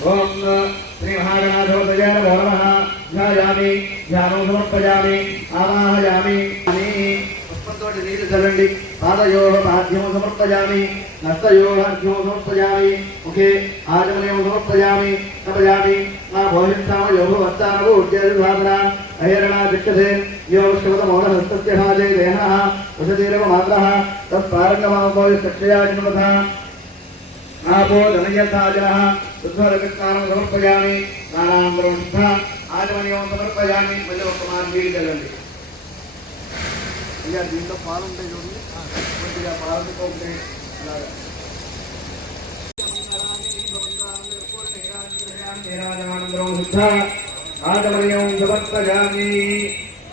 ఓం శ్రీ మహాగణాధిపతయ నమో. నమః ధ్యాయామి ధ్యానం సమర్పయామి ఆవాహయామి పుష్పంతోటి నీళ్ళు చల్లండి. పాదయో పాద్యము సమర్పయామి నస్తయో అర్ఘ్యము సమర్పయామి ముఖే ఆచమనము సమర్పయామి నా భోజిస్తామ భోజంతామయో వస్తానవు ఉద్యోగ సాధన అహేరణా దిక్కసే యోగశ్రవత మౌనహస్తస్య దేహ వసతీరవ మాత్ర. మాత్రः తత్పారంగమాపోయస్తక్షయా జన్మథ ఆపో ధనయథాజనः శుద్ధరవిస్నానం సమర్పయామి స్నానాంతరం శుద్ధ ఆచమనీయం సమర్పయామి మళ్ళీ ఒక మాట నీళ్ళు చల్లండి అయ్యా దీంట్లో పాలు ఉంటాయి చూడండి కొద్దిగా పాలు పోతే ఇలాగా. ఆచమనీయం సమర్పయామి.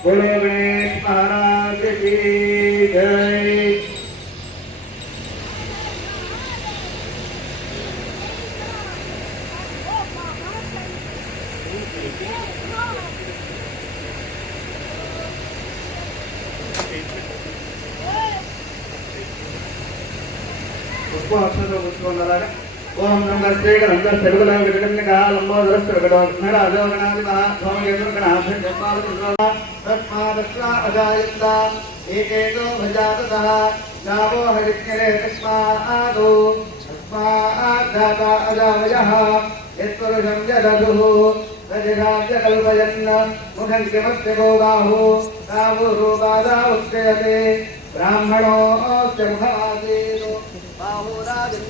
గణేష్ మహారాజ్ ఎక్కువ అక్షరంలో ఉంచుకోండి అలాగే. ఓం నమ శ్రీకరందరూ తెలుగులో విడగండి కాలంబోదర శ్రీకటోడు అదో గణాది మహాభోగేంద్ర గణాభ్యం తస్మాదస్వా అజాయంత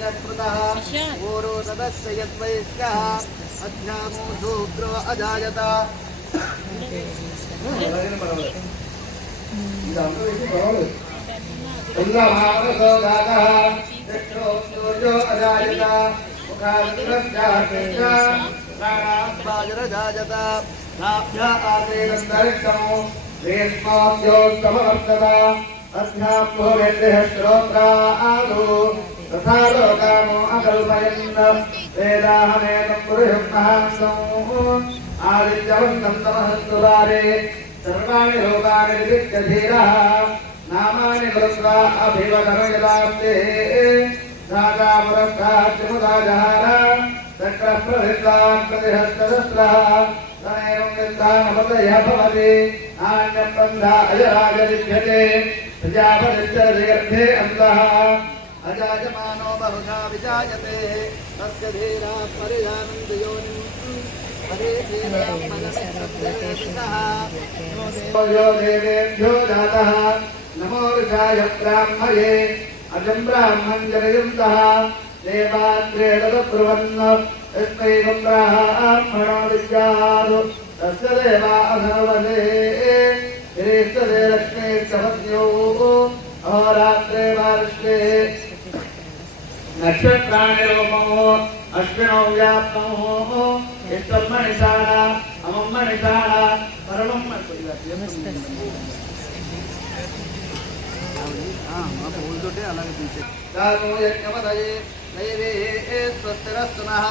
यत्कृतः घोरो तदस्य यद्वयस्कः अध्यामो शूद्रो अजायत। जायत नाभ्या आसेनन्तरिक्षमो ग्रीष्माभ्योस्तमवर्तत अध्याप्यो वेदेः श्रोत्रा आदौ तथा लोकामोहकल्पयन् वेदाहमेकं पुरुषमहांसम् आदित्यवन्तं तमहस्तुरारे सर्वाणि लोकानि विविच्य धीरः। नामानि कृत्वा अभिवदनयदास्ते। राजा पुरस्ताच्युमुदा जहार चक्रः प्रहृतान् प्रतिहस्तदस्रः। तमेवं निन्दानपतयः भवति। नान्यप्रन्धा अजराजलिभ्यते प्रजापतिश्च जगर्भे अन्तः। अजाजमानो बहुधा विजायते। तस्य धीरा परिजानन्दयोनिम् जातः। नमो ऋषाय ब्राह्मये अजम् ब्राह्मन् जनयुन्तः। देवाद्रेदब्रुवन् यस्मैवम् ब्राह्मणो विद्यात् तस्य अहोरात्रे वा நட்சத்திராணிரூபமோ அஸ்வினோ வியாப்தமோ எஸ்தம்ம நிசாடா அமம்ம நிசாடா பரமம் स्वस्तिरस्तुनः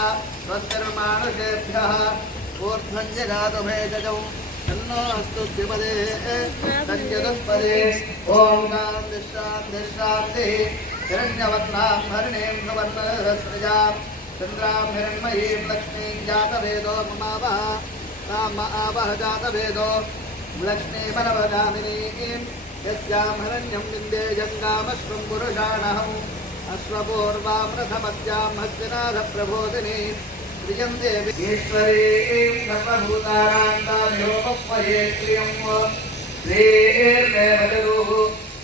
हिरण्यवत्नाभरणीं गवर्णस्त्रियां चन्द्रां हिरण्मयीं लक्ष्मीं जातवेदो ममावः नाम आवह जातवेदो लक्ष्मीमनवदामिनीं यस्यां हरण्यं विन्दे जङ्गामश्वं पुरुषाणहम् अश्वपूर्वां रथमत्यां हस्तिनाथप्रबोधिनी प्रियं देवि ईश्वरीं सर्वभूतानां योगपये प्रियं श्रीर्मे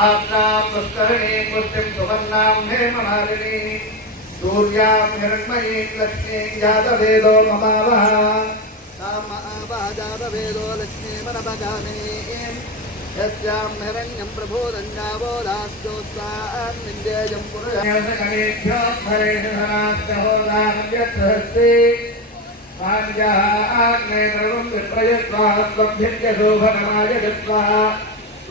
आत्नां पुष्करिणी पुष्टिं सुवर्णां हेममालिनी सूर्यां हिरण्मयीं लक्ष्मीं जातवेदो ममावः। तां महावः जातवेदो यस्यां हिरण्यं प्रभोदञ्जावो दास्योस्तां विन्देयं पुरुषेभ्योहस्ते पाञ्जाः आग्नेत्रवं विप्रयस्वास्त्वभ्यन्त्यशोभनमाय स्वाहा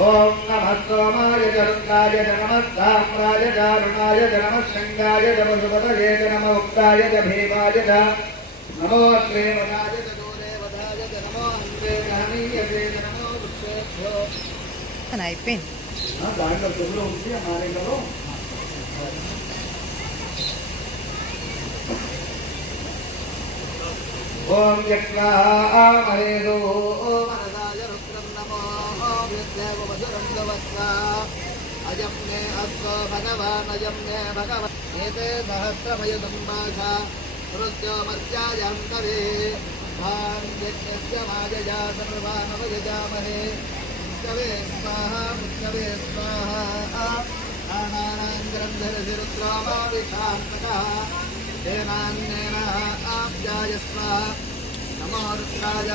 ఓం నమ సోమాయ జరుద్రాయ నమస్తామ్రాయ దారుణాయ నమశంగాయ జమసుపతయే నమ ఉక్తాయ జ భీమాయ జ నమో శ్రీమదాయ జగోదేవదాయ జ నమో అంద్రే గణనీయతే నమో వృక్షేభ్యో అని అయిపోయింది దాంట్లో अयं मे अस्तो भगवानयं मे भगवन् एते सहस्रमयसम्भाषा मृत्योमर्त्यायन्तरे भान्यज्ञस्य मायया सर्वानवयजामहे मुक्तवे स्वाहा मुक्तवे स्वाहा ग्रन्थरसिरुद्रामाविशान्तकः हेनान्नेनः आप्याय स्वाहा नमो रुद्राय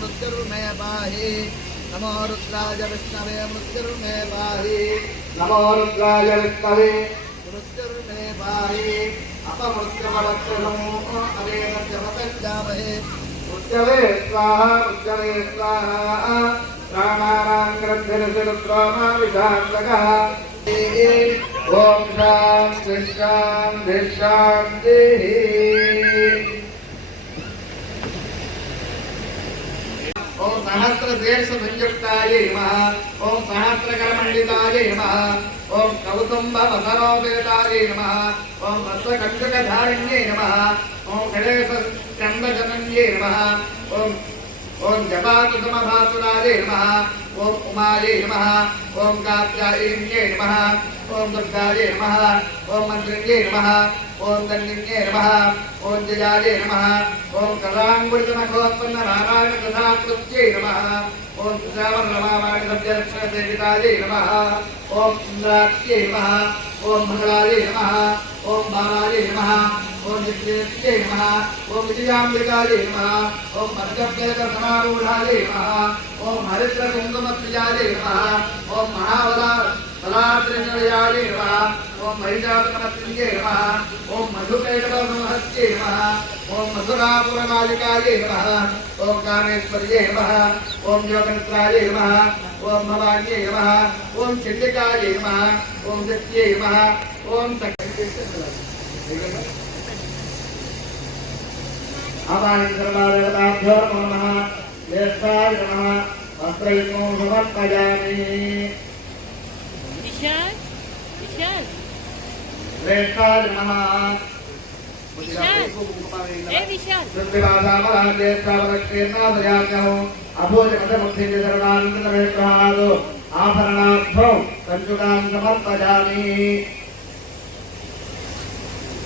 मृत्युर्मे पाहि। नमो रुद्राय विष्णवे मृत्युर्मे पाहि नमो रुद्राय विष्णवे मृत्युर्मे पाहि अपमृत्युमरक्षणम् अवेदस्य पतञ्जामहे मृत्यवे स्वाहा मृत्यवे स्वाहा प्राणानां ग्रन्थिरसिरुत्रो मा विधान्तकः ॐ शान्तिः शान्तिः सहस्रशेषसंयुक्ताय नमः ॐ सहस्रकरमण्डिताय नमः ॐ कौसुम्बवसरोपेताय नमः ॐ वस्त्रकण्टकधारण्ये नमः ॐ गणेशचन्द्रजनन्ये नमः ॐ ఓం గణేశ చందజనన్యే నమః. ఓం ఓం జపాకుసమభాసురాయ ఓం ఉమాయే నమ. ఓం కాత్యాయన్యే నమః. ఓం దుర్గాయే నమ. ఓం మంత్రిణ్యే నమ. ఓం దండిన్యే నమ. ఓం జయాయే నమ. ఓం కళాంగుడితనఖోత్పన్న నారాయణ కథాకృత్యై నమ. ఓం సుజావరమావాణి సభ్యలక్షణ నమ ఓం ఇంద్రాక్ష్యై నమ ఓం మంగళాయై నమ ఓం బాలాయై నమ ఓం నిత్యై నమ ఓం విజయాంబికాయై నమ ఓం పద్మప్రేత సమారూఢాయై నమః ఓం హరిద్ర కుంకుమప్రియాయై నమః ఓం మహావరా సదాత్రిజయాయై నమః ఓం మహిజాతమత్రిజే నమ ఓం మధుకైటవమహత్యై నమః ओम मधुरापुरमालिकायै नमः। ओम कामेश्वर्यै नमः। ओम योगन्त्रायै नमः। ओम भवान्यै नमः। ओम चण्डिकायै नमः। ओम शक्त्यै नमः। ओम आवानिन्द्रमालगताभ्यो नमः ज्येष्ठाय नमः। విశాల్ ఏ విశాల్ ఆభరణార్థం కంచుకాన్ సమర్పయామి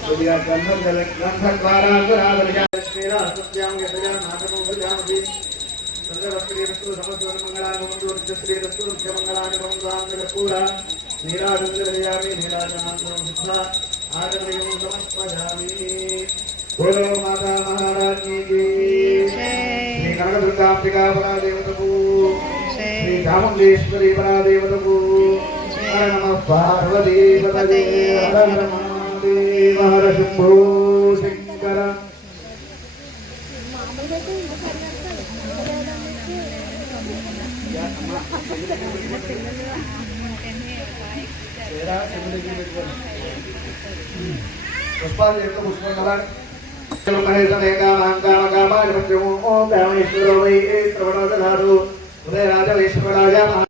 కొద్దిగా గంధం జల- గంధం ద్వారా గురాదర్యా శ్రీరాసత్యాం యతయా బోలో మాతా మహారాజ్ఞీ కీ జై. శ్రీ కనకదుర్గాంబికా పరాదేవతకు జై. శ్రీ చాముండేశ్వరి పరాదేవతకు హర నమ పార్వతీ పతయే హర హర మహాదేవ హర శంభో శంకర పుష్పాలు చేస్తూ పుష్పం కదా మహేశమే కామాం కామ కామాయ మధ్యమో కామేశ్వరో వై శ్రవణోదనాడు ఉదయరాజ వైశ్వరాజ